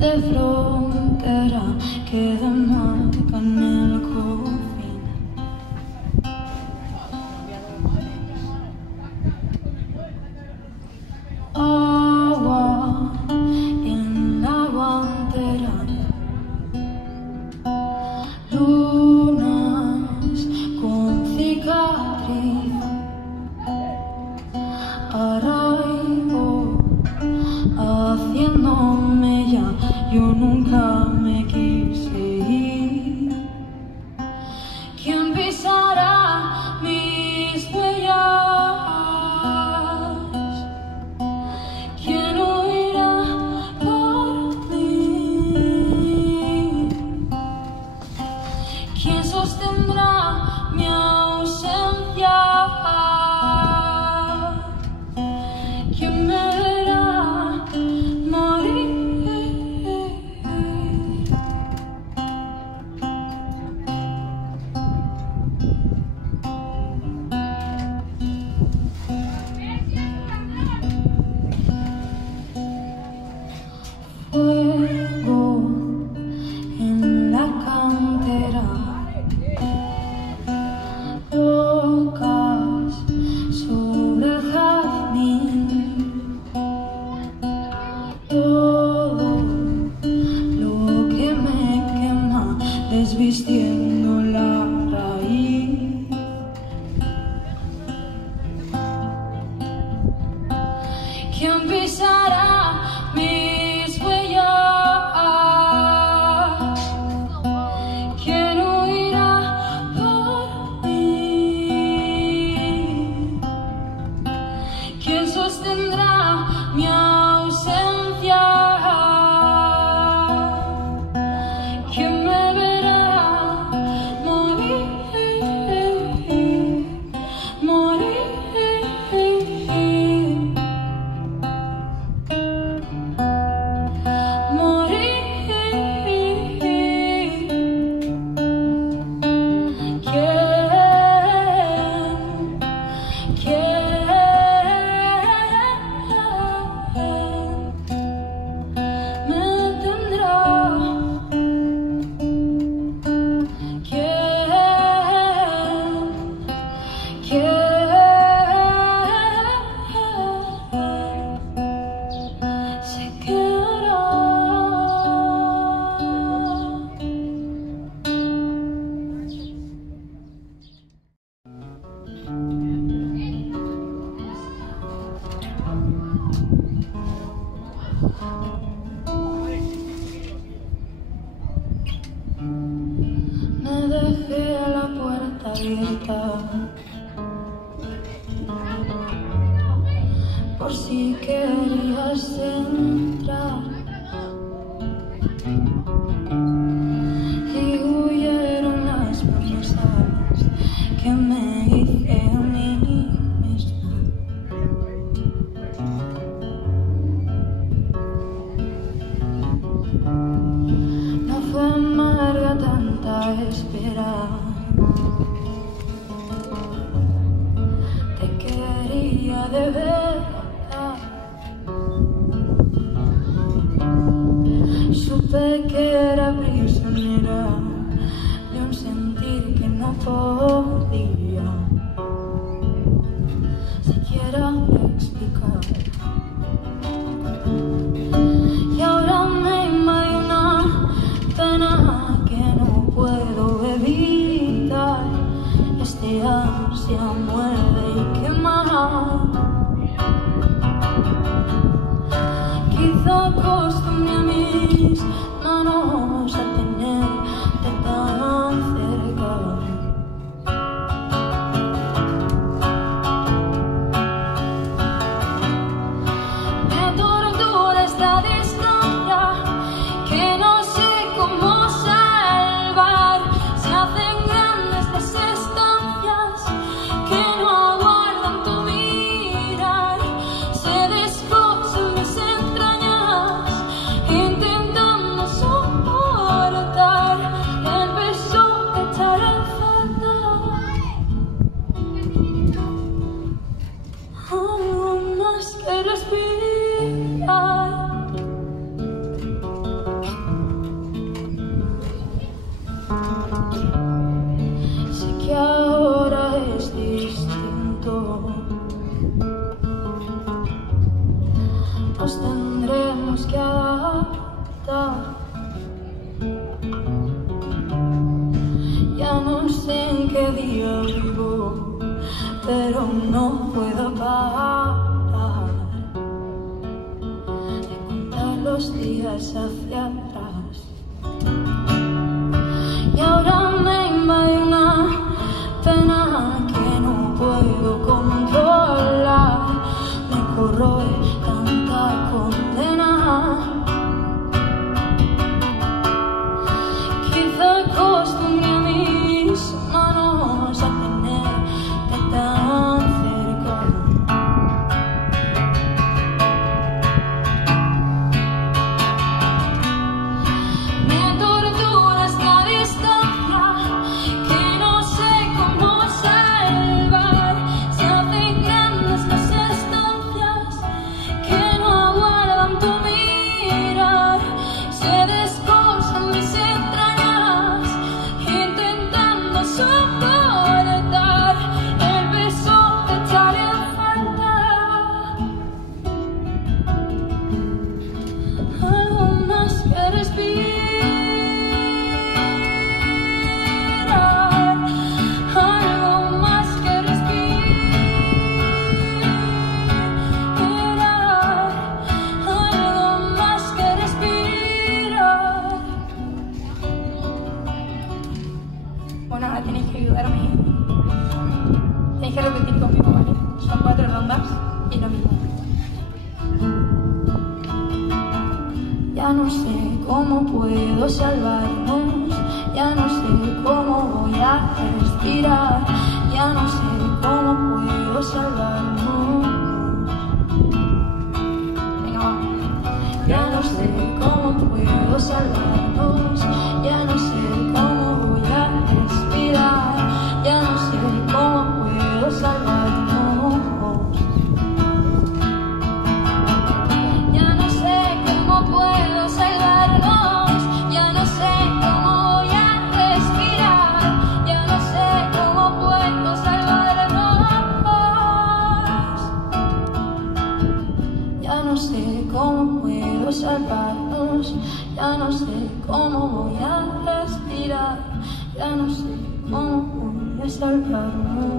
De frontera que demarcan el confín. Agua en la guantera, lunas con cicatriz, arraigo haciéndome ya. Yo nunca me quise ir. ¿Quién pisará mis huellas? ¿Quién huirá por mí? ¿Quién sostendrá mi ausencia? ¿Quién me verá morir? Fuego en la cantera, rocas sobre el jazmín, todo lo que me quema desvistiendo la raíz. ¿Quién pisará mis huellas? ¿Quién huirá por mí? ¿Quién sostendrá mi ausencia? ¿Quién me verá morir? Morir. Me dejé la puerta abierta por si querías entrar, y huyeron las promesas que me hice a mí misma. No fue amarga tanta espera, te quería de verdad. Supe que era prisionera de un sentir que no podía siquiera explicar. Y ahora me invade una pena que no puedo evitar. Este ansia muerde y quema. Quizá acostumbré a mis manos a tenerte tan cerca. más que respirar. Sé que ahora es distinto, nos tendremos que adaptar. Ya no sé en qué día vivo, pero no puedo parar de contar los días hacia atrás. Y ahora me invade una pena que no puedo controlar. Me corroe tanta condena. Quizá acostumbré a mis manos a tenerte tan cerca. Me tortura esta distancia que no sé cómo salvar. Se hacen grandes las estancias que no aguardan tu mirar. Se descosan mis entrañas intentando soportar el beso de echar en falta. Algo más que respirar, algo más que respirar, algo más que respirar. Bueno, ahora tenéis que ayudarme. Tenéis que repetir conmigo, ¿vale? Son 4 rondas y lo mismo. Ya no sé cómo puedo salvarnos, ya no sé cómo voy a respirar, ya no sé cómo puedo salvarnos. Venga, va. Ya no sé cómo puedo salvarnos, ya no sé cómo voy a respirar, ya no sé cómo puedo salvarnos. Ya no sé cómo puedo salvarnos, ya no sé cómo voy a respirar, ya no sé cómo puedo salvarnos. Ya no sé cómo puedo salvarnos, ya no sé cómo voy a respirar, ya no sé cómo voy a salvarnos.